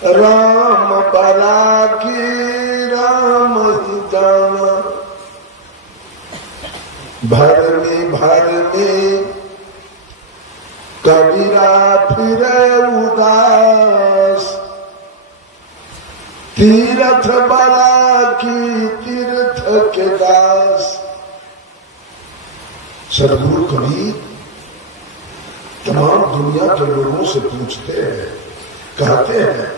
राम बला की राम ही जाना, भरनी कबीरा फिरे उदास, तीरथ बला की तीर्थ के दास। सदगुरु कबीर तमाम दुनिया के लोगों से पूछते हैं, कहते हैं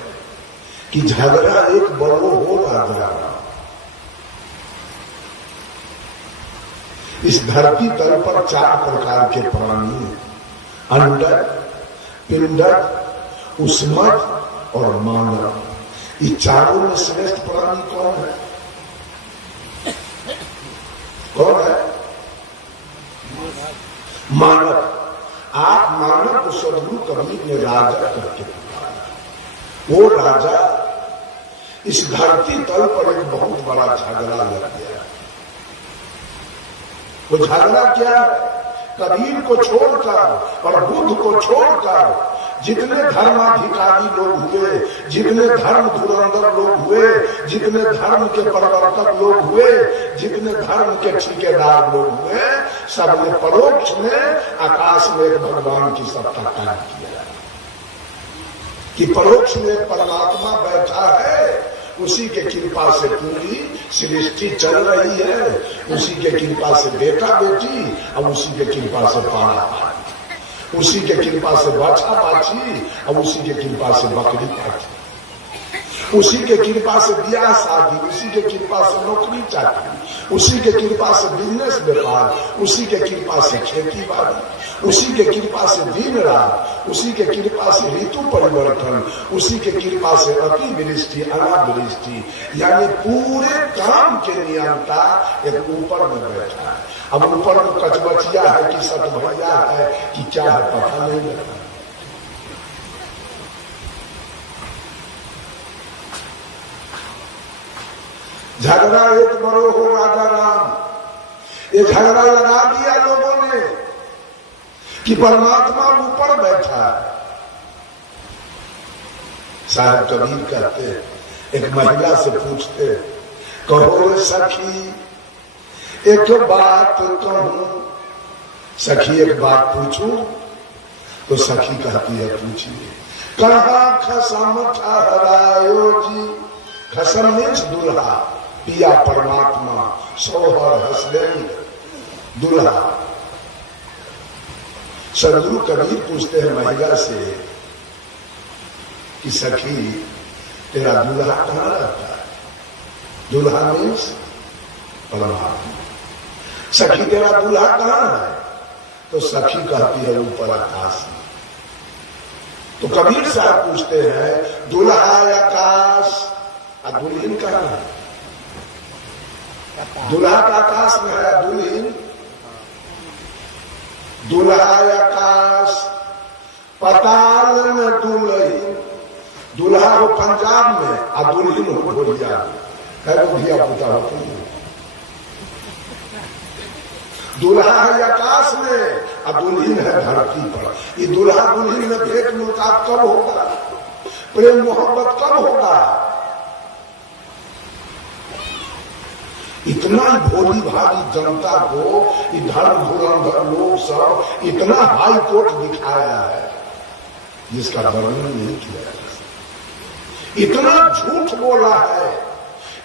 कि झगड़ा एक बड़ो हो राजा। इस धरती तल पर 4 प्रकार के प्राणी हैं, अंडक, पिंडक, उष्मक और मानव। ये चारों में श्रेष्ठ प्राणी कौन है? कौन है? मानव। आप मानव को सदगुरु कबीर ने राजा करके पुकारा। वो राजा इस धरती तल पर एक बहुत बड़ा झगड़ा लग गया। वो झगड़ा क्या? कबीर को छोड़कर और बुद्ध को छोड़कर जितने धर्माधिकारी लोग हुए, जितने धर्म धुरंधर लोग हुए, जितने धर्म के प्रवर्तक लोग हुए, जितने धर्म के ठेकेदार लोग हुए, सबने परोक्ष में आकाश में एक भगवान की सत्ता कायम किया कि परोक्ष में परमात्मा बैठा है, उसी के कृपा से पूरी सृष्टि चल रही है, उसी के कृपा से बेटा बेटी, और उसी के कृपा से पाना, उसी के कृपा से बाछा बाछी, और उसी के कृपा से बकरी पाछी, उसी के कृपा से ब्याह शादी, उसी के कृपा से नौकरी चाकरी, उसी के कृपा से बिजनेस व्यापार, उसी के कृपा से खेती बाड़ी, उसी के कृपा से दिन रात, उसी के कृपा से ऋतु परिवर्तन, उसी के कृपा से अतिवृष्टि अनावृष्टि, यानी पूरे काम के नियंता एक ऊपर में बैठा है। अब ऊपर में कचबचिया है कि सतभैया है कि क्या है पता नहीं लगता। झगड़ा एक बड़ो हो राजा राम। ये झगड़ा लगा दिया लोगों ने कि परमात्मा ऊपर बैठा है। साहब कबीर कहते, एक महिला से पूछते, कहो सखी एक बात कहूं। सखी एक बात पूछूं? तो सखी कहती है, पूछिए। कहा खसम ठहरायो जी। खसम मीन्स दुल्हा, पिया परमात्मा, सोहर हस्बैंड, दुल्हा। सदगुरु कबीर पूछते हैं महिला से कि सखी तेरा दुल्हा कहाँ रहता है? दुल्हा मीन्स परमात्मा। सखी तेरा दुल्हा कहाँ है? तो सखी कहती है ऊपर आकाश में। तो कबीर साहब पूछते हैं, दुल्हा आकाश और दुल्हन कहाँ है? दुल्हा का आकाश में है, दुल्हन? दुल्हा आकाश पताल में दुल्हन। दुल्हा हो पंजाब में और दुल्हन हो भोरिया में। है वो धिया पुता होती है। दुल्हा है आकाश में और दुल्हन है धरती पर। ये दुल्हा दुल्हन में भेंट मुलाकात कब होगा? प्रेम मोहब्बत कब होगा? इतना भोली भाली जनता को धर्म धुरंधर लोग सब इतना हाई कोर्ट दिखाया है जिसका वर्णन नहीं किया जा सकता। इतना झूठ बोला है,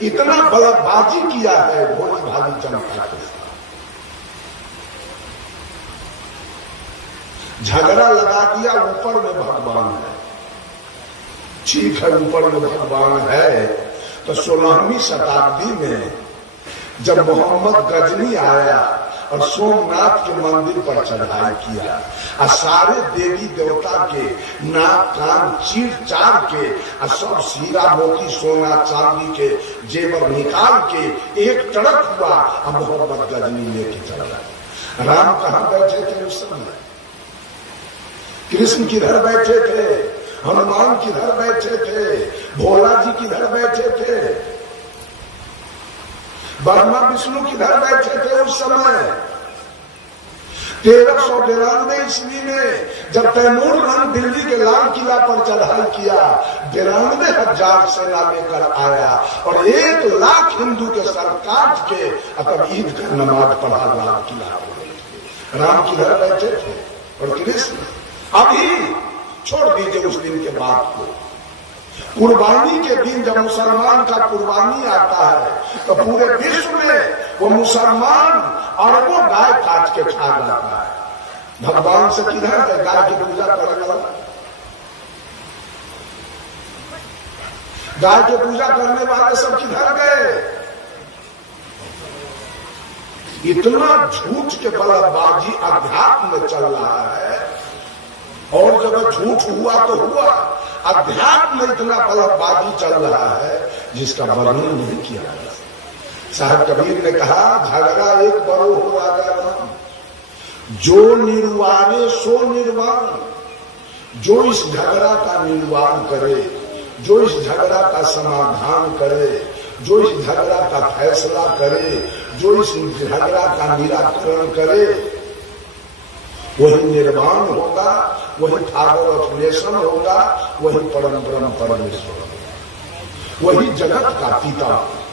इतना बलबाजी किया है भोली भाली जनता के साथ। झगड़ा लगा दिया ऊपर में भगवान है। ठीक है, ऊपर में भगवान है। तो 16वीं शताब्दी में जब मोहम्मद गजनी आया और सोमनाथ के मंदिर पर चढ़ाई किया और सारे देवी देवता के नाक कान चीर चार के और सब हीरा मोती सोना चांदी के जेवर निकाल के एक टड़क हुआ और मोहम्मद गजनी लेके चला। राम कहाँ बैठे थे उस समय? कृष्ण किधर बैठे थे? हनुमान किधर बैठे थे? भोला जी किधर बैठे थे? ब्रह्मा विष्णु किधर बैठे थे उस समय? 1392 ईस्वी में जब तैमूर रंग दिल्ली के लाल किला पर चढ़ाई किया, 92,000 सेना लेकर आया और 1 लाख हिंदू के सर काट के तब ईद का नमाज पढ़ा लाल किला पर। राम किधर बैठे थे और कृष्ण। अभी छोड़ दीजिए उस दिन के बाद को। कुर्बानी के दिन जब मुसलमान का कुर्बानी आता है तो पूरे विश्व में वो मुसलमान अरबों गाय काट के खा जाता है। भगवान से किधर है गाय की पूजा करने वाला? गाय की पूजा करने वाले सब किधर गए? इतना झूठ के बलबाजी अध्यात्म में चल रहा है। और जब झूठ हुआ तो हुआ, अध्यात्म में इतना बलबाजी चल रहा है जिसका वर्णन नहीं किया जा सकता। साहब कबीर ने कहा, झगड़ा एक बड़ो हो राजा राम, जो निर्वाणे सो निर्वाण। जो इस झगड़ा का निर्वाण करे, जो इस झगड़ा का समाधान करे, जो इस झगड़ा का फैसला करे, जो इस झगड़ा का निराकरण करे, वही निर्वाण होगा, वही फादर ऑफ नेशन होगा, वही परम ब्रह्म परमेश्वर होगा, वही जगत का पिता होगा।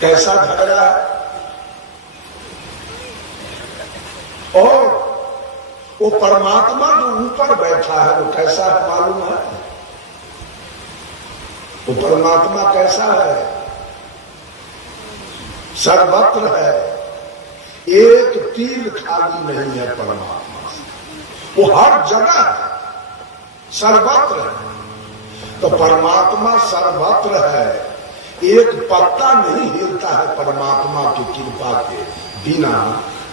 कैसा झगड़ा है? और वो परमात्मा जो ऊपर बैठा है वो कैसा है मालूम है? वो परमात्मा कैसा है? सर्वत्र है, एक तिल खाली नहीं है परमात्मा। वो हर जगह है, सर्वत्र है। तो परमात्मा सर्वत्र है, एक पत्ता नहीं हिलता है परमात्मा की कृपा के बिना।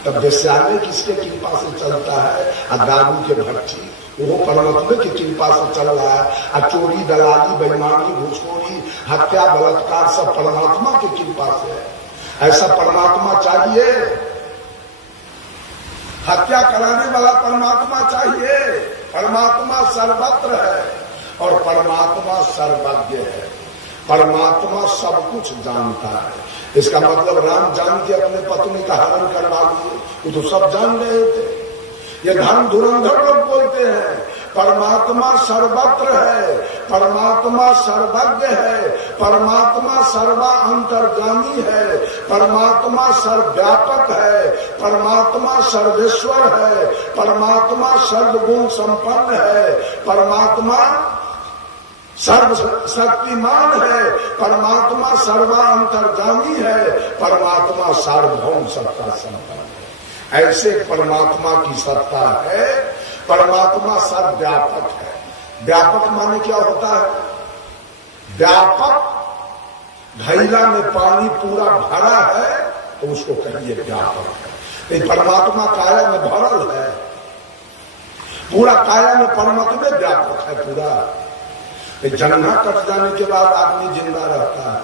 तब वैश्यालय किसके कृपा से चलता है? दारू के भट्टी वो परमात्मा की कृपा से चल रहा है। चोरी दलाली बेईमानी घूसखोरी हत्या बलात्कार सब परमात्मा की कृपा से है। ऐसा परमात्मा चाहिए। हत्या कराने वाला परमात्मा चाहिए। परमात्मा सर्वत्र है और परमात्मा सर्वज्ञ है। परमात्मा सब कुछ जानता है। इसका मतलब राम जान के अपने पत्नी का हरण करवा दिए, वो तो सब जान रहे थे। ये धर्म धुरंधर लोग बोलते हैं परमात्मा सर्वत्र है, परमात्मा सर्वज्ञ है, परमात्मा सर्वा अंतर्गामी है, परमात्मा सर्वव्यापक है, परमात्मा सर्वेश्वर है, परमात्मा सर्वगुण संपन्न है, परमात्मा सर्वशक्तिमान है, परमात्मा सर्वा अंतर्गामी है, परमात्मा सार्वभौम सबका संपन्न है। ऐसे परमात्मा की सत्ता है। परमात्मा सर्वव्यापक है। व्यापक माने क्या होता है? व्यापक घैला में पानी पूरा भरा है तो उसको कहिए व्यापक है। परमात्मा काया में भरल है, पूरा काया में परमात्मा में व्यापक है पूरा। जंघा कट जाने के बाद आदमी जिंदा रहता है,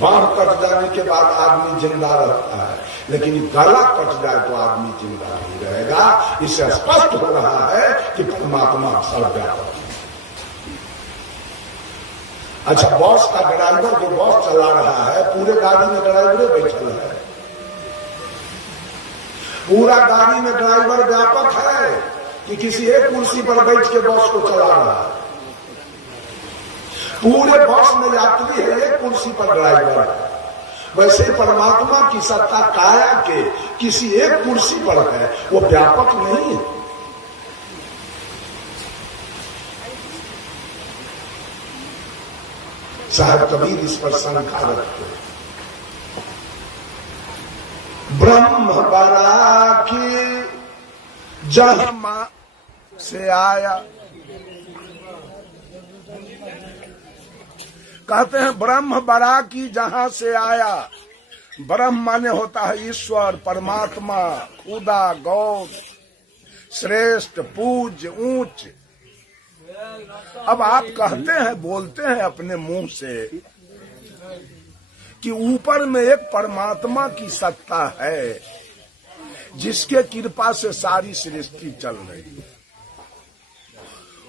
बांह कट जाने के बाद आदमी जिंदा रहता है, लेकिन गला कट जाए तो आदमी जिंदा नहीं रहेगा। इससे स्पष्ट हो रहा है कि परमात्मा सर्वव्यापक है। अच्छा, बॉस का ड्राइवर जो बॉस चला रहा है, पूरे गाड़ी में ड्राइवर बैठल है, पूरा गाड़ी में ड्राइवर व्यापक है कि किसी एक कुर्सी पर बैठ के बॉस को चला रहा है? पूरे बॉस में यात्री है, एक कुर्सी पर ड्राइवर है। वैसे परमात्मा की सत्ता काया के किसी एक कुर्सी पर है, वो व्यापक नहीं है। साहब कबीर इस पर शंका रखते। ब्रह्म बराकी जहाँ से आया, कहते हैं ब्रह्म बराकी जहां से आया। ब्रह्म माने होता है ईश्वर, परमात्मा, खुदा, गौर, श्रेष्ठ, पूज्य, ऊंच। अब आप कहते हैं, बोलते हैं अपने मुंह से कि ऊपर में एक परमात्मा की सत्ता है जिसके कृपा से सारी सृष्टि चल रही है।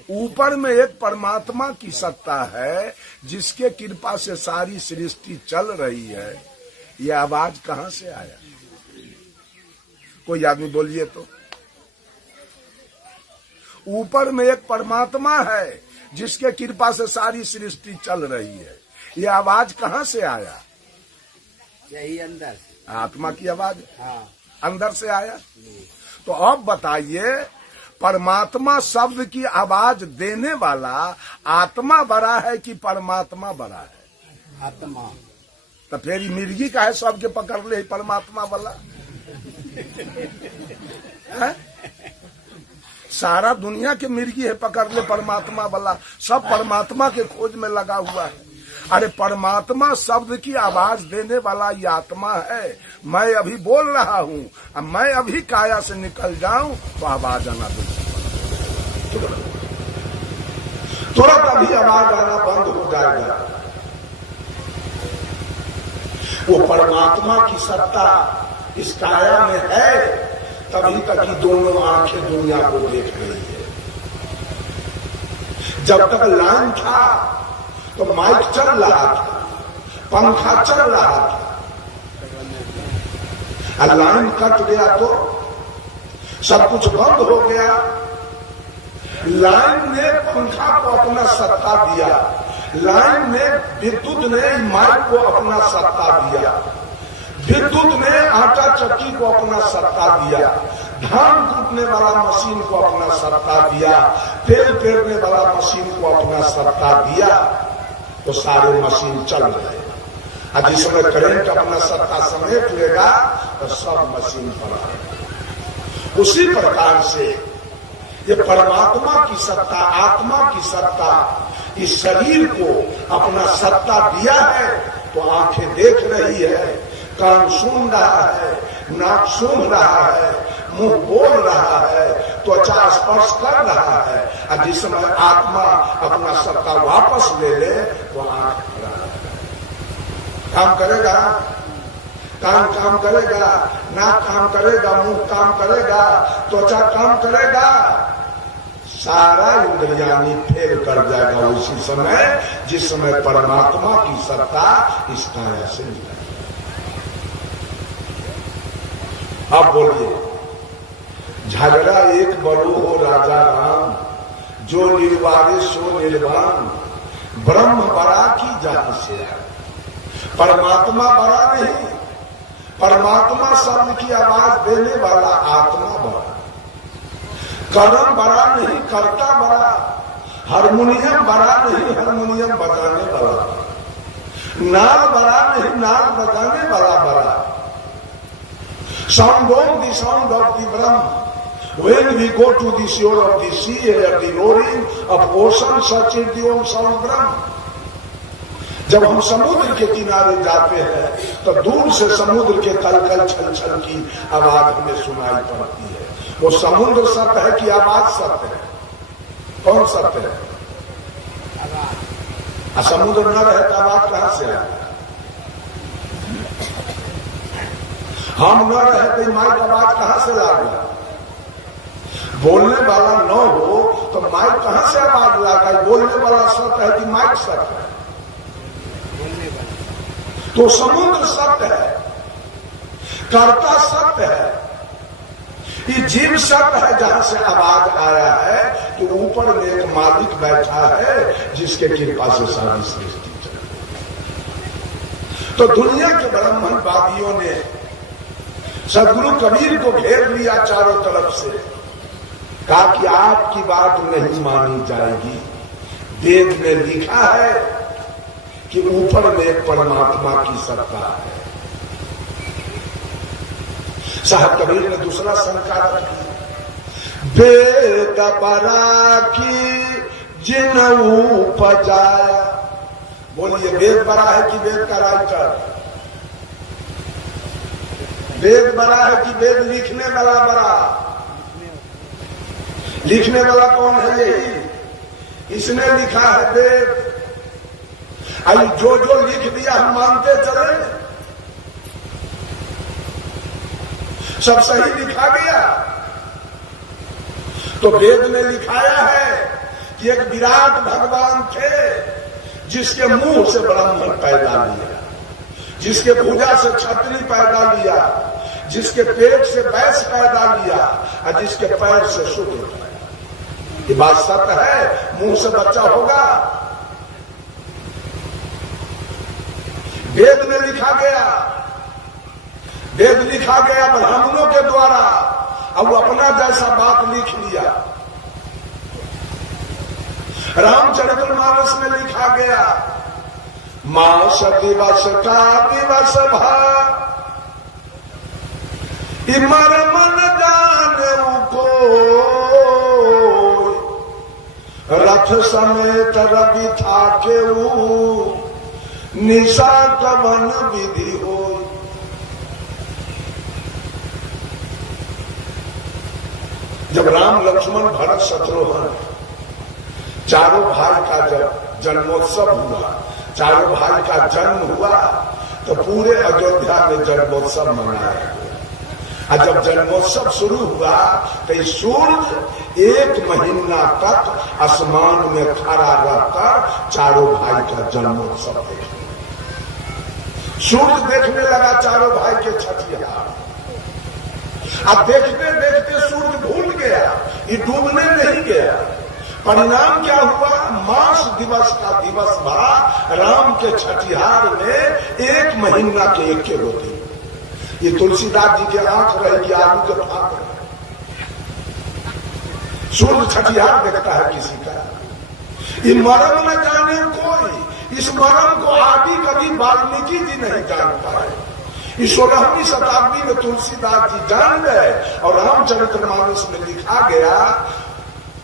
ऊपर में एक परमात्मा की सत्ता है जिसके कृपा से सारी सृष्टि चल रही है। ये आवाज कहां से आया? कोई आदमी बोलिए तो। ऊपर में एक परमात्मा है जिसके कृपा से सारी सृष्टि चल रही है। ये आवाज कहां से आया? यही अंदर आत्मा की आवाज। हाँ। अंदर से आया। तो अब बताइए, परमात्मा शब्द की आवाज देने वाला आत्मा बड़ा है कि परमात्मा बड़ा है? आत्मा। तो फिर मिर्गी का है सबके पकड़ ले परमात्मा वाला है? सारा दुनिया के मिर्गी है पकड़ ले परमात्मा वाला, सब परमात्मा के खोज में लगा हुआ है। अरे परमात्मा शब्द की आवाज देने वाला ये आत्मा है। मैं अभी बोल रहा हूँ, अब मैं अभी काया से निकल जाऊं तो आवाज आना तुरंत अभी आवाज आना बंद हो जाएगा। वो परमात्मा की सत्ता इस काया में है, तभी तक ही दोनों आंखें दुनिया को देख रही है। जब तक लाइन था तो माइक चल रहा था, पंखा चल रहा था, और लाइन कट गया तो सब कुछ बंद हो गया। लाइन ने पंखा को अपना सत्ता दिया, लाइन ने विद्युत ने माइक को अपना सत्ता दिया, विद्युत ने आटा चक्की को अपना सत्ता दिया, धान कूटने वाला मशीन को अपना सत्ता दिया, तेल पेरने वाला मशीन को अपना सत्ता दिया, तो सारे मशीन चल रहे। और जिसमें करंट अपना सत्ता समेट लेगा तो सब मशीन पर आएगा। उसी प्रकार से ये परमात्मा की सत्ता, आत्मा की सत्ता इस शरीर को अपना सत्ता दिया है। तो आंखें देख रही है, कान सुन रहा है, नाक सूंघ रहा है, मुंह बोल रहा है, त्वचा स्पर्श कर रहा है। और जिस समय आत्मा अपना सत्ता वापस ले ले तो आंख काम करेगा, कान काम करेगा, नाक काम करेगा, मुंह काम करेगा, त्वचा काम करेगा, सारा इंद्रियानी फेल कर जाएगा उसी समय जिस समय परमात्मा की सत्ता इस काया से निकले। अब बोलिए, झगड़ा एक बड़ो हो राजा राम, जो निर्वारे सो निर्वाण, ब्रह्म बड़ा की जहां से है। परमात्मा बड़ा नहीं, परमात्मा शब्द की आवाज देने वाला आत्मा बड़ा, कर्म बड़ा नहीं कर्ता बड़ा, हारमोनियम बड़ा नहीं हारमोनियम बजाने वाला, नाल बड़ा नहीं नाल बजाने वाला बड़ा। Sound of the sound of the Brahma. When we go to the shore of the sea, hear the roaring of ocean, such is the own sound Brahma. जब हम समुद्र के किनारे जाते हैं तो दूर से समुद्र के कलकल छल छल की आवाज हमें सुनाई पड़ती है। वो समुद्र सत्य है कि आवाज सत्य है? कौन सत्य है? समुद्र न रहे तो आवाज कहां से आए? हम न रहे तो माइक आवाज कहां से लाएगा? बोलने वाला न हो तो माइक कहां से आवाज लाएगा? बोलने वाला सत्य है कि माइक सत्य है? तो समुद्र सत्य है, कर्ता सत्य है, ये जीव सत्य है जहां से आवाज आया है कि ऊपर में एक मालिक बैठा है जिसके कृपा से सारी सृष्टि चल। तो दुनिया के ब्राह्मणवादियों ने सदगुरु कबीर को घेर लिया चारों तरफ से, कहा कि आपकी बात नहीं मानी जाएगी। वेद में लिखा है कि ऊपर में एक परमात्मा की सत्ता है। साहब कबीर ने दूसरा शंका रखी, वेद बरा की जिनऊ पजाया। बोलिए, वेद बड़ा है कि वेद का राइटर? वेद बड़ा है कि वेद लिखने वाला बड़ा? लिखने वाला कौन है? यही, इसने लिखा है वेद। आई जो जो लिख दिया हम मानते चले, सब सही लिखा गया। तो वेद में लिखाया है कि एक विराट भगवान थे जिसके मुंह से ब्राह्मण पैदा लिया, जिसके भुजा से छतरी पैदा लिया, जिसके पेट से भैंस पैदा लिया और जिसके पैर से शूद्र। ये बात सत्य है, मुंह से बच्चा होगा। वेद में लिखा गया, वेद लिखा गया ब्राह्मणों के द्वारा, अब वो अपना जैसा बात लिख लिया। रामचरितमानस में लिखा गया, मास दिवस का दिवस भा इमर मन जाने को, रथ समेत रवि था केऊ, निशा कवन विधि हो। जब राम लक्ष्मण भरत शत्रुघ्न चारों भाई का जब जन्मोत्सव हुआ, चारों भाई का जन्म हुआ, तो पूरे अयोध्या में जन्मोत्सव मनाया गया। और जब जन्मोत्सव शुरू हुआ तो सूर्य 1 महीना तक आसमान में खड़ा रहकर चारों भाई का जन्मोत्सव देखा। सूर्य देखने लगा चारों भाई के छठियार। अब देखते देखते सूर्य भूल गया, ये डूबने नहीं गया। परिणाम क्या हुआ, मास दिवस का दिवस भरा राम के छठिहार में 1 महीना के एक के होते। ये तुलसीदास जी के आंख रहेगी आलू के फाक। सूर्य छठिहार देखता है किसी का, ये मरम न जाने कोई। इस मरम को आदि कभी वाल्मीकि जी नहीं जान पाए, 16वीं शताब्दी में तुलसीदास जी जान गए। और रामचरितमानस में लिखा गया,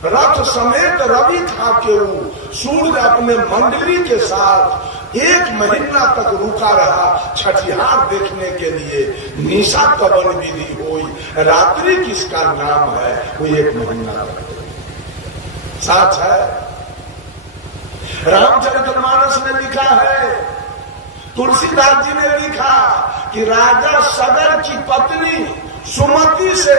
रथ समेत रवि था केऊ, सूर्य अपने मंडली के साथ 1 महीना तक रुका रहा छठिहार देखने के लिए। निशा कवन विधि हुई, रात्रि किसका नाम है, वो 1 महीना तक साथ है। रामचरितमानस में लिखा है, तुलसीदास जी ने लिखा कि राजा सगर की पत्नी सुमति से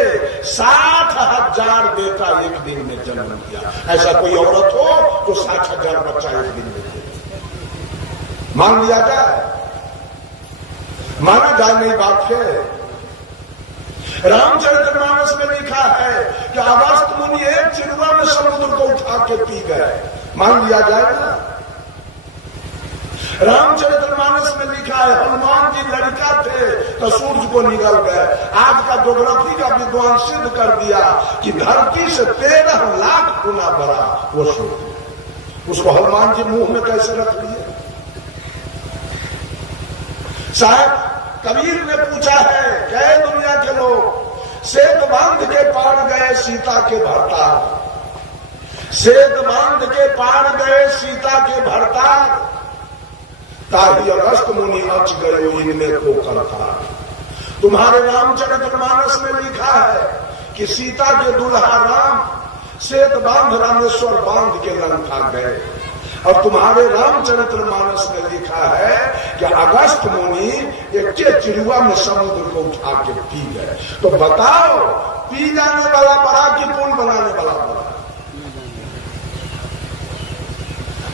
60,000 बेटा एक दिन में जन्म दिया। ऐसा कोई औरत हो तो 60,000 बच्चा एक दिन में दे, मान लिया जाए, माना जाए नहीं बात है। रामचरितमानस में लिखा है कि अगस्त्य मुनि 1 चिड़वा में समुद्र को उठा के पी गए, मान लिया जाए ना। रामचरितमानस में लिखा है, हनुमान जी लड़का थे तो सूर्य को निगल गए। आज का ज्योग्राफी का विद्वान सिद्ध कर दिया कि धरती से 13 लाख गुना बड़ा वो सूर्य, उसको हनुमान जी मुंह में कैसे रख लिए। साहब कबीर ने पूछा है, कई दुनिया के लोग सेत बांध के पार गए सीता के भरतार, सेत बांध के पार गए सीता के भरतार, ताकि अगस्त मुनि अच गए इनमें को करता। तुम्हारे रामचरितमानस में लिखा है कि सीता के दुल्हा राम सेत बांध रामेश्वर बांध के लंका गए। और तुम्हारे रामचरितमानस में लिखा है कि अगस्त मुनि एक चिड़ुआ में समुद्र को उठा के पी गए। तो बताओ, पी जाने वाला बड़ा कि पुल बनाने वाला बड़ा?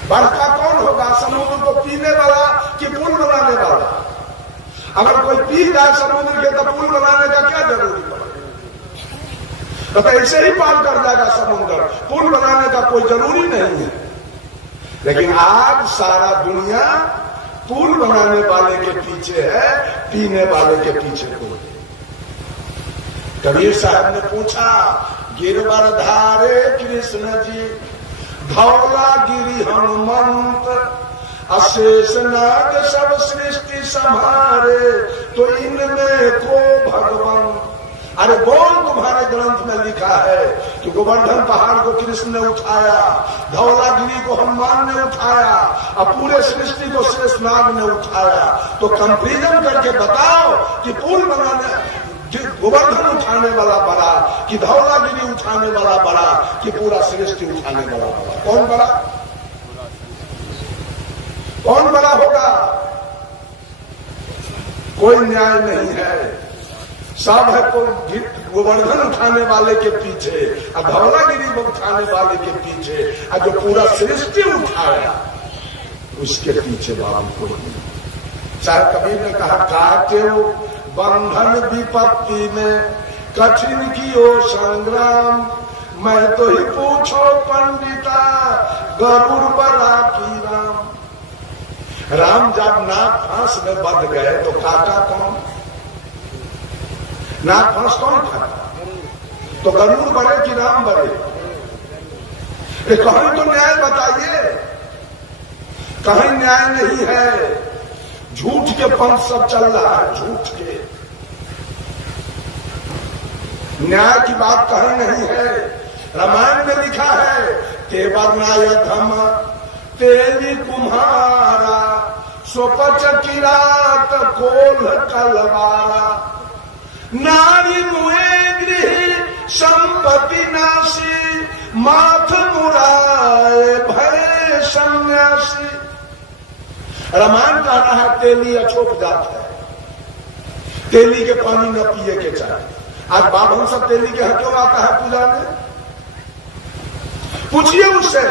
बड़का कौन होगा, समुद्र को पीने वाला कि पुल बनाने वाला? अगर कोई पी जाए समुद्र के तो पुल बनाने का क्या जरूरी पड़ेगा? तो ऐसे ही पार कर जाएगा समुद्र, पुल बनाने का कोई जरूरी नहीं है। लेकिन आज सारा दुनिया पुल बनाने वाले के पीछे है, पीने वाले के पीछे कोई। कबीर साहब ने पूछा, गिरवर धारे कृष्ण जी धौला गिरी हनुमंत, अशेष नाग सब सृष्टि संभारे, तो इनमें को भगवान। अरे बोल, तुम्हारे ग्रंथ में लिखा है कि गोवर्धन पहाड़ को कृष्ण ने उठाया, धौलागिरी को हनुमान ने उठाया, और पूरे सृष्टि को शेष नाग ने उठाया। तो कंपेरिजन करके बताओ कि पुल बनाने गोवर्धन उठाने वाला बड़ा कि धौलागिरी उठाने वाला बड़ा कि पूरा सृष्टि उठाने वाला बड़ा? कौन बड़ा, कौन बड़ा होगा? कोई न्याय नहीं है। सब है कोई गोवर्धन उठाने वाले के पीछे और धौलागिरी को उठाने वाले के पीछे, और जो पूरा सृष्टि उठाया उसके पीछे बाबू कोई नहीं। चाहे कबीर ने कहा काटे बंधन विपत्ति में कठिन कियो संग्राम, मैं तो ही पूछो पंडिता गरुड़ बरा की राम। राम जब नाग फांस में बंध गए तो काटा कौन? नाग फांस कौन खाता? तो गरुड़ बड़े कि राम बड़े? कहीं तो न्याय बताइए। कहीं न्याय नहीं है, झूठ के पंथ सब चल रहा है, झूठ के। न्याय की बात कहीं नहीं है। रामायण में लिखा है तेवरनाय धम तेली कुम्हारा, सोपच किरात कोल्ह कलवारा, नारी मुए गृह संपत्ति नाशी, माथ मुराए भय सन्यासी। रामायण कह रहा है तेली अछोप जात है, तेली के पानी न पिए के चाहिए। आज बाभन सब तेली के यहाँ क्यों आता है पूजा में? पूछिए उससे।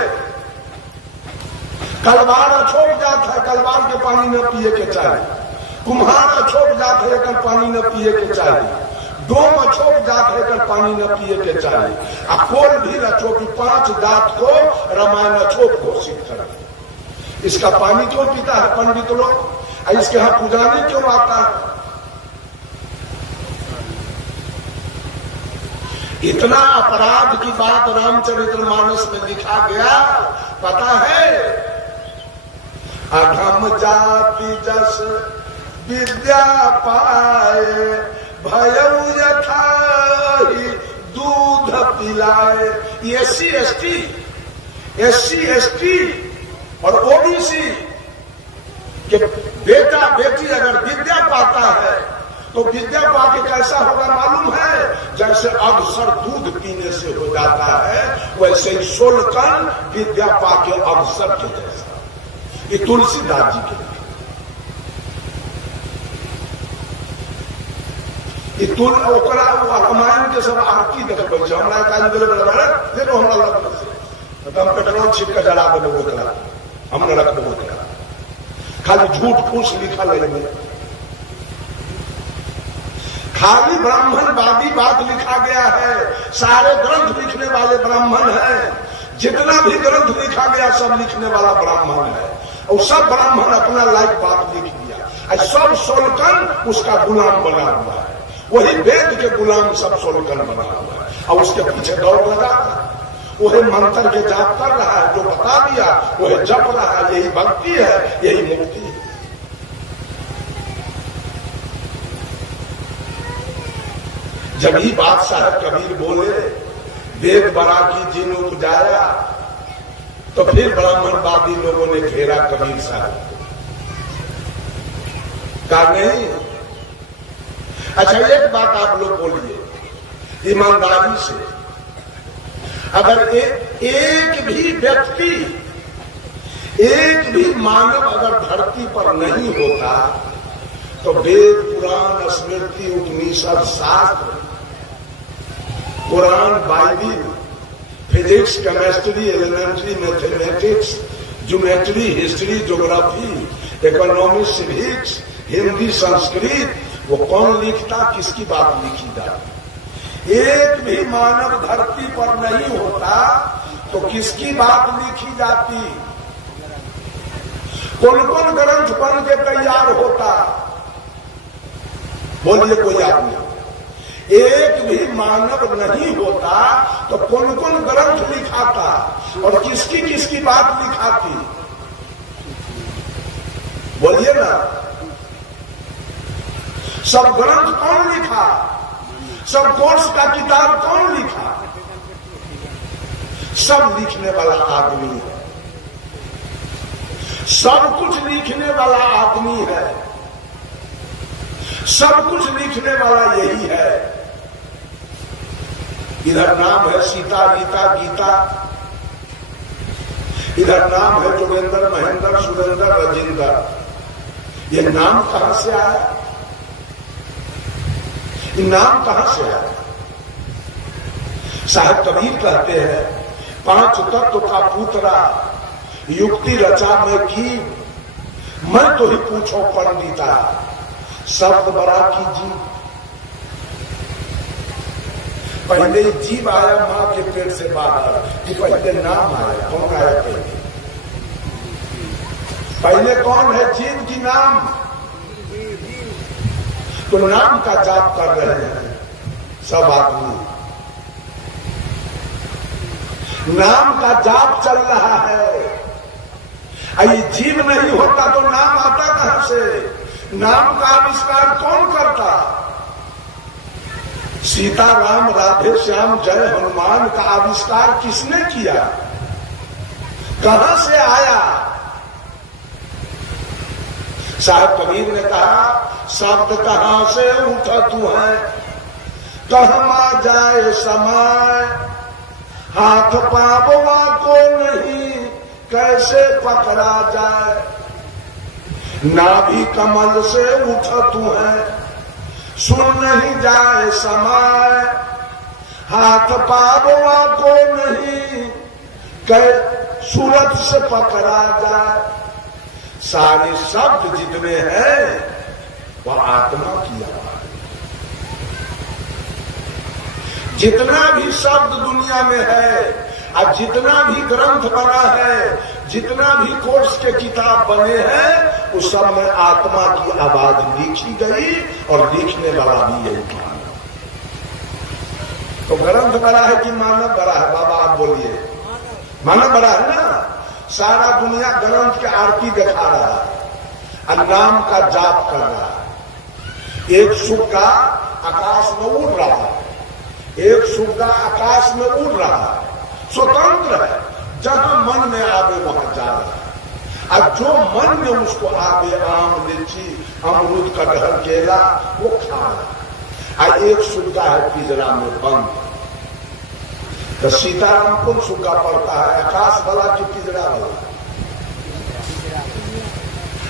कलवार अछोप जात है, कलवार के पानी न पिए के चाहिए। कुम्हार अछोप जात है, लेकर पानी न पिए के चाहिए। डोम अछोप जात है, लेकर पानी न पिए के चाहिए। अब कोल भी अछोपी, 5 जात को रामायण अछोप घोषित कर। इसका पानी क्यों पीता है पंडित लोग? इसके यहाँ पुजारी क्यों आता है? इतना अपराध की बात रामचरितमानस में लिखा गया, पता है? अधम जाति जस विद्या पाए, भयउ यथा दूध पिलाए। एससी एसटी और ओबीसी के बेटा बेटी अगर विद्या पाता है तो विद्या पाके कैसा होगा मालूम है? जैसे अवसर दूध पीने से हो जाता है, वैसे ही सोलकन विद्या पाके अवसर के जैसा। ये तुलसीदास जी के रामायण के सब आरती देखो। हमरा देखो हमरा लग हम पेट्रोल छिप कर जला देवे, हमने रख देवे। खाली झूठ फूस लिखा लगे, खाली ब्राह्मणवादी बात लिखा गया है। सारे ग्रंथ लिखने वाले ब्राह्मण हैं। जितना भी ग्रंथ लिखा गया सब लिखने वाला ब्राह्मण है, और सब ब्राह्मण अपना लायक बात लिख दिया। सब सोलकन उसका गुलाम बना हुआ है, वही वेद के गुलाम सब सोलकन बना हुआ है, और उसके पीछे दौड़ लगा। वही मंत्र के जाप कर रहा है, जो बता दिया वही जप रहा है। यही भक्ति है, यही मुक्ति है। जब ही बादशाह कबीर बोले वेद बड़ा की जिन उपजाया, तो फिर ब्राह्मणवादी लोगों ने घेरा कबीर साहब। कहा नहीं, अच्छा एक बात आप लोग बोलिए ईमानदारी से, अगर एक भी व्यक्ति, एक भी मानव अगर धरती पर नहीं होता तो वेद पुराण स्मृति उपनिषद शास्त्र, Quran, Bible, physics, chemistry, elementary, mathematics, geometry, history, geography, economics, civics, Hindi, Sanskrit, वो कौन लिखता? किसकी बात लिखी जाती? एक भी मानव धरती पर नहीं होता तो किसकी बात लिखी जाती? कौन कौन ग्रंथ बन के तैयार होता? बोलिए कोई आदमी। एक भी मानव नहीं होता तो कौन कौन ग्रंथ लिखाता और किसकी किसकी बात लिखाती? बोलिए ना। सब ग्रंथ कौन लिखा? सब कोर्स का किताब कौन लिखा? सब लिखने वाला आदमी है, सब कुछ लिखने वाला आदमी है, सब कुछ लिखने वाला यही है। इधर नाम है सीता, रीता, गीता, इधर नाम है जोगेंद्र, महेंद्र, सुरेंद्र, राजेंद्र। ये नाम कहां से आया? ये नाम कहां से आया? साहब कबीर कहते हैं 5 तत्व का पुतरा, युक्ति रचा में की, मैं तो ही पूछो पंडिता, शब्द बड़ा कीजिए। पहले जीव आया मां के पेट से बाहर, कि पहले नाम आया? कौन आया पहले? पहले कौन है? जीव की नाम? तो नाम का जाप कर रहे हैं सब आदमी, नाम का जाप चल रहा है। ये जीव नहीं होता तो नाम आता कहां से? नाम का आविष्कार कौन करता? सीता राम राधे श्याम जय हनुमान का आविष्कार किसने किया? कहां से आया? साहब कबीर ने कहा, शब्द कहां से उठा तू है, कहमा जाए समय, हाथ पापवा को नहीं कैसे पकड़ा जाए। नाभि कमल से उठा तू है, सुन नहीं जाए समय, हाथ पापवा को नहीं सूरत से पकड़ा जाए। सारे शब्द जितने हैं वह आत्मा की आवाज। जितना भी शब्द दुनिया में है और जितना भी ग्रंथ बना है, जितना भी कोर्स के किताब बने हैं, उस सब में आत्मा की आवाज लिखी गई और लिखने वाला भी यही था। तो ग्रंथ बड़ा है कि मानव बड़ा है? बाबा आप बोलिए, मानव बड़ा है ना। सारा दुनिया ग्रंथ के आरती दिखा रहा है और नाम का जाप कर रहा है। एक सुग्गा आकाश में उड़ रहा है, एक सुग्गा आकाश में उड़ रहा है, स्वतंत्र है, जहां मन में आवे वहां जा रहा है। और जो मन में उसको आवे, आम लीची अमरूद कटहल केला, वो खा रहा है। और एक सुग्गा है पिंजरा में बंद। तो सीताराम कौन सुग्गा पड़ता है? आकाश वाला कि पिंजरा वाला?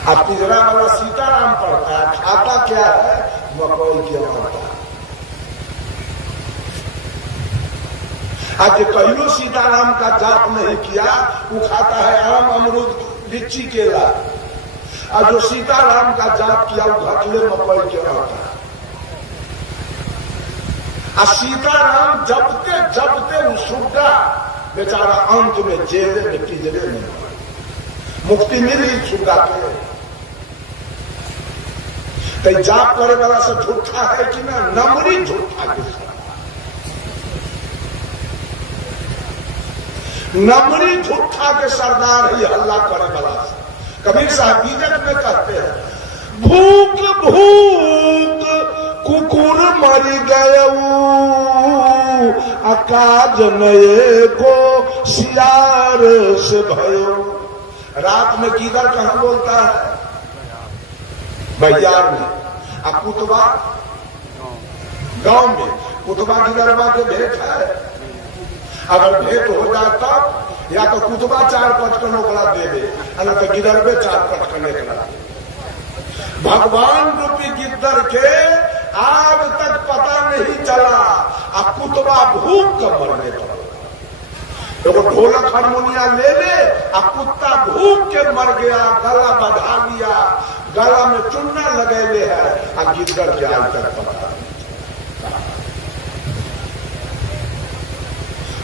अब पिंजरा वाला सीताराम पड़ता है। खाता क्या है? मकई के आटा। आज कहियो सीताराम का जाप नहीं किया, वो खाता है आम अमरूद लीची केला। और जो सीताराम का जाप किया वो घटले मकई के आटा। और सीताराम जपते जपते वो सुग्गा बेचारा अंत में जेल में पिंजरे में मुक्ति मिली सुग्गा के। तो जाप करे वाला से झूठा है कि ना? नमरी झूठा के साथ, नमरी झूठा के सरदार ही हल्ला करे वाला से। कबीर साहब बीजक में कहते हैं, भूख भूख कुकुर मर गयऊ, अकाज नए को सियार से भयो। रात में गीदड़ कहां बोलता है? बहियार में। अब कुतबा गांव में, कुतबा गिदड़वा के भेंट है। अगर भेंट हो जाए तब या तो कुतबा 4 पटकन ओकरा दे दे, अगर तो गिदड़वे 4 पटकन एकरा दे। भगवान रूपी गिद्दर के आज तक पता नहीं चला, अब कुतबा भूख कर मरने लगा। तो ढोलक हारमोनिया ले ले, अब कुत्ता भूख के मर गया, गला बढ़ा लिया, गला में चुन्ना लगेले है, अब गिद्दर के आज तक पता नहीं।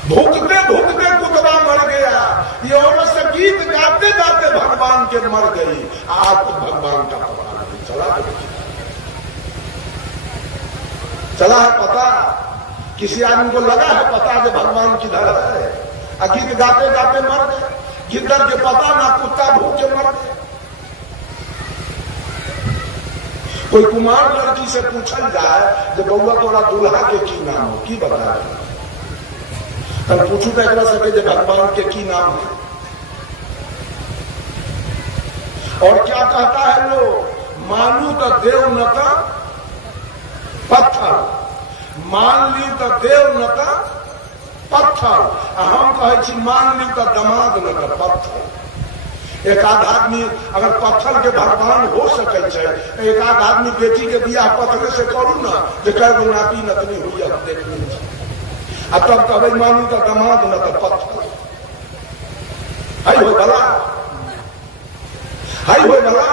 भूखते भूखते कुतबा मर गया। ये औरत से गीत गाते गाते भगवान के मर गई। आज तो भगवान का पता नहीं चला। चला है पता? किसी आदमी को लगा है पता कि भगवान किधर है? गीत गाते गाते मर गए। गिद्दर के पता ना, कुत्ता भूख के मर गए। कोई कुमार लड़की से पूछल जाए जो बउआ तोरा दूल्हा के की नाम हो, की बता? तब पूछू तो एकरा सके जो भगवान के की नाम है। और क्या कहता है लोग? मानू तो देव न तो पत्थर, मान ली तो देव न तो पत्थर। हम कहे मान ली तो दमाद न तो पत्थर। एक आध आदमी अगर पत्थर के भगवान हो सके, एक आध आदमी बेटी के बियाह पत्थर से करू ना, जो कह गो नाती नतनी हुई अब देखने। अब तब कहे मानू तो दमाद न तो पत्थर। हाई हो भला, हाई हो भला।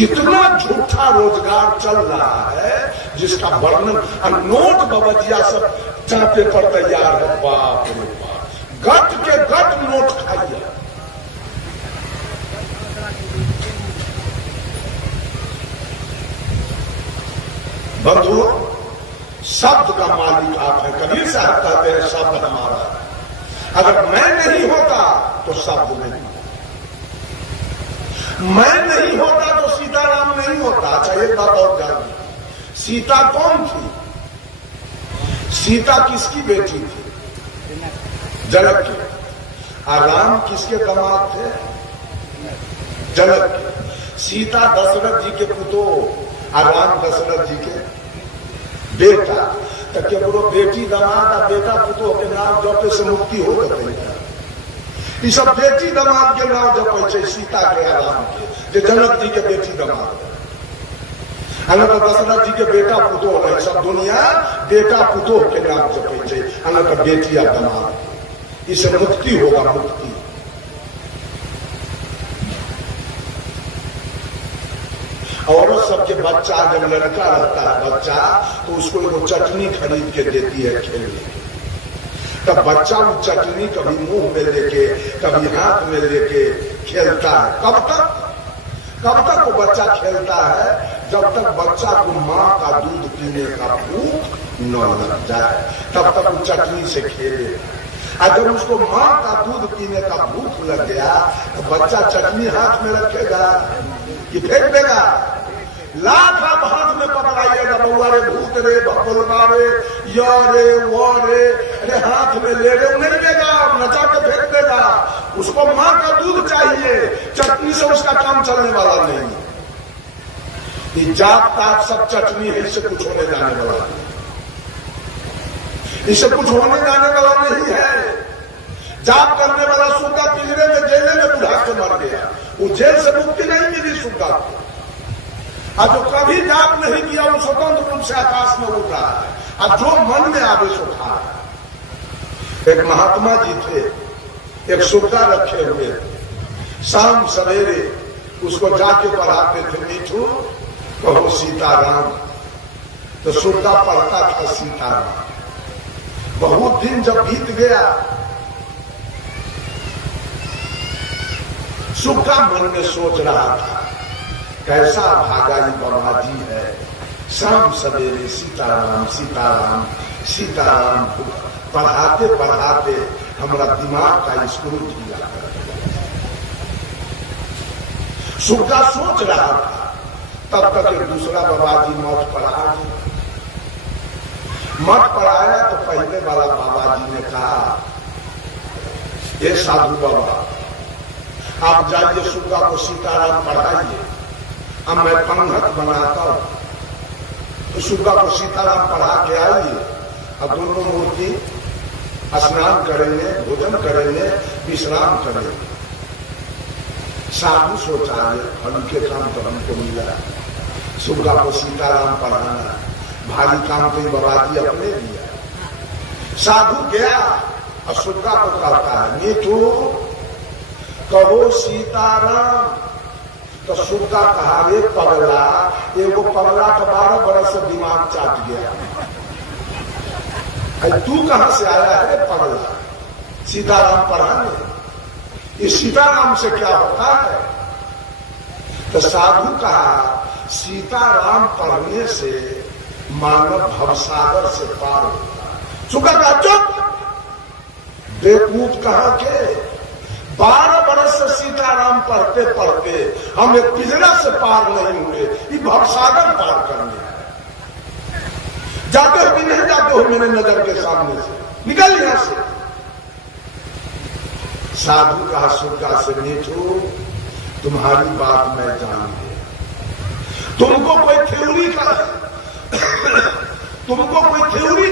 कितना झूठा रोजगार चल रहा है जिसका वर्णन, नोट बबजिया सब चापे पर तैयार है। बाप रे बाप, गट के गट नोट खाइए। बंधुओं, शब्द का मालिक आप है। कबीर साहब कहते हैं शब्द हमारा है। अगर मैं नहीं होता तो शब्द नहीं, मैं नहीं होता तो सीताराम नहीं होता। अच्छा एक बात और जानिए, सीता कौन थी? सीता किसकी बेटी थी? जनक की। और राम किसके दामाद थे? जनक के। सीता दशरथ जी के पुतो और राम दशरथ जी के बेटा। तो केवलो बेटी दामाद और बेटा पुतो के नाम जपे से मुक्ति हो गई। ये सब बेटी दामाद के नाम जपे, सीता के राम के, जनक जी के बेटी दामाद, अगर दशरथ जी के बेटा पुतो है। सब दुनिया बेटा पुतो के नाम जपे, अगर बेटी या दामाद, इससे मुक्ति होगा, मुक्ति। औरत सबके बच्चा जब लड़का रहता है बच्चा, तो उसको वो चटनी खरीद के देती है खेलने। तब बच्चा वो चटनी कभी मुंह में लेके कभी हाथ में लेके खेलता है। कब तक वो बच्चा खेलता है? जब तक बच्चा को माँ का दूध पीने का भूख न लग जाए, तब तक वो चटनी से खेले। अगर उसको माँ का दूध पीने का भूख लग गया तो बच्चा चटनी हाथ में रखेगा कि फेंक देगा? लाख आप हाथ में पकड़ाइएगा, बउआ रे, भूत रे, भगोलवा रे, या रे, वो रे, अरे हाथ में ले रहे, नहीं देगा, नचा के फेंक देगा। उसको माँ का दूध चाहिए, चटनी से उसका काम चलने वाला नहीं। ये जात पात सब चटनी है, इससे कुछ होने जाने वाला नहीं, इससे कुछ होने जाने वाला नहीं है। जाप करने वाला सुग्गा पिंजरे में जेले में बुढ़ा के मर गया, वो जेल से मुक्ति नहीं मिली सुग्गा को। और जो कभी जाप नहीं किया वो स्वतंत्र रूप से आकाश में उड़ रहा है, और जो मन में आवे सो खा है। एक महात्मा जी थे, एक सुग्गा रखे हुए, शाम सवेरे उसको जाके पढ़ाते थे, मीठू कहो सीताराम। तो सुग्गा पढ़ता था सीताराम। बहुत दिन जब बीत गया, सुग्गा मन में सोच रहा था, कैसा भागा ये बाबा जी है, शाम सवेरे सीताराम सीताराम सीताराम पढ़ाते पढ़ाते हमारा दिमाग का स्क्रू ढीला कर दिया। सुग्गा सोच रहा था, तब तक एक दूसरा बाबा जी मठ पर आ गए। मठ पर आया तो पहले वाला बाबा जी ने कहा, ये साधु बाबा आप जाइए सुग्गा को सीताराम पढ़ाइए, अब मैं पंगत बनाता हूं। तो सुग्गा को सीताराम पढ़ा के आइए, अब दोनों मूर्ति स्नान करेंगे, भोजन करेंगे, विश्राम करेंगे। साधु सोचा हल्के काम तो हमको मिला, सुग्गा को सीताराम पढ़ाना भारी काम तो बाबा जी अपने लिया। साधु गया और सुग्गा को कहता है, मीठू कहो सीताराम। तो सुग्गा कहा, रे पगला, एगो पगला का 12 बरस से दिमाग चाट गया, तू कहां से आया है पगला सीताराम पढ़ाने? इस सीताराम से क्या होता है? तो साधु कहा, सीताराम पढ़ने से मानव भवसागर से पार होता है। सुग्गा का चुप, बेवकूफ कहां के, 12 बरस से सीताराम पढ़ते पढ़ते हम एक पिंजरा से पार नहीं हुए, ये भवसागर पार करने है। जाते हो कि नहीं जाते हो मेरे नजर के सामने से, निकल यहां से। साधु कहा सुग्गा से, मीठू तुम्हारी बात मैं जान गया, तुमको कोई थ्योरी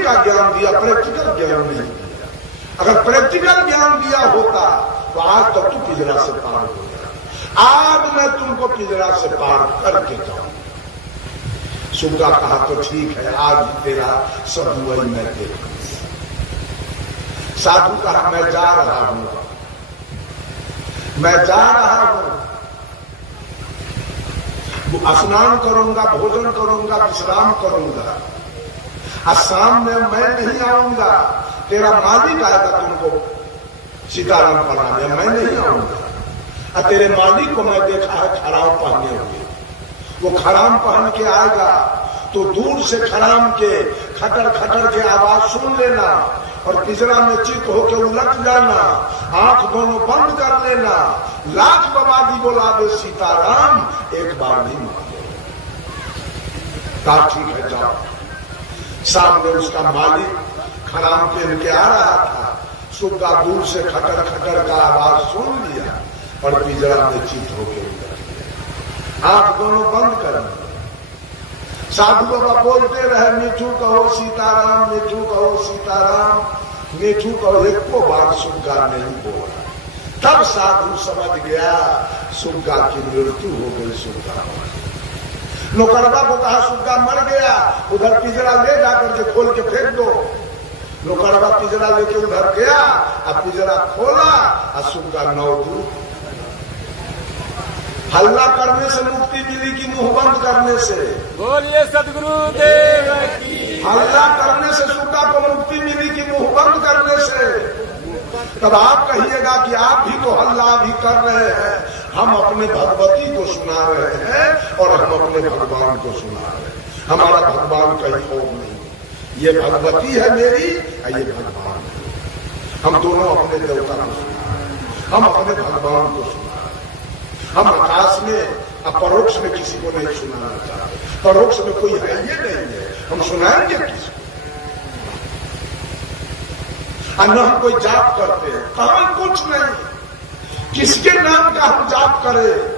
का ज्ञान दिया, प्रैक्टिकल ज्ञान नहीं दिया। अगर प्रैक्टिकल ज्ञान दिया होता तो आज तक तू पिंजरा से पार हो गया। आज मैं तुमको पिंजरा से पार करके जाऊं। सुग्गा कहा, तो ठीक है, आज तेरा सब वही मैं देखूं। साधु कहा, मैं जा रहा हूं, मैं जा रहा हूं, स्नान करूंगा, भोजन करूंगा, विश्राम करूंगा, और शाम में मैं नहीं आऊंगा, तेरा मालिक आएगा तुमको सीताराम पढ़ाने, मैं नहीं आऊंगा। और तेरे मालिक को मैं देखा है खराम पहने हुए, वो खराम पहन के आएगा तो दूर से खराम के खटर खटर के आवाज सुन लेना और पिंजरा में चित होकर उलट जाना, आंख दोनों बंद कर लेना, लाख बवादी बोला दे सीताराम, एक बार नहीं मानो। कहा ठीक है जाओ। सामने उसका मालिक खराम पहन के आ रहा था, सुग्गा दूर से खटर खटर का आवाज सुन लिया और पिंजरा में चित होकर उलट गया, आंख दोनों बंद कर ली। साधु बाबा बोलते रहे मीठू कहो सीताराम, मीठू कहो सीताराम, मीठू कहो, एक को बार सुग्गा नहीं बोला। तब साधु समझ गया सुग्गा की मृत्यु हो गई, सुग्गा नौकरबा को कहा सुग्गा मर गया, उधर पिंजरा ले जाकर के खोल के फेंक दो। नौकरबा पिंजरा लेके उधर गया, अब पिंजरा खोला और सुग्गा नौ दूर। हल्ला करने से मुक्ति मिली कि मुंह बंद करने से? बोलिए सदगुरु देव की। हल्ला करने से सुग्गा को मुक्ति मिली कि मुंह बंद करने से? तब आप कहिएगा कि आप भी तो हल्ला भी कर रहे हैं, हम अपने भगवती को सुना रहे हैं और हम अपने भगवान को सुना रहे हैं। हमारा भगवान कहीं और नहीं, ये भगवती है मेरी और ये भगवान है। हम दोनों अपने देवता को सुना रहे हैं, हम अपने भगवान को सुना रहे हैं। हम आकाश में अपरोक्ष में किसी को नहीं सुनाना चाहते, परोक्ष में कोई है ये नहीं है, हम सुनाएंगे किसको? न हम कोई जाप करते हैं, कहां कुछ नहीं, किसके नाम का हम जाप करें?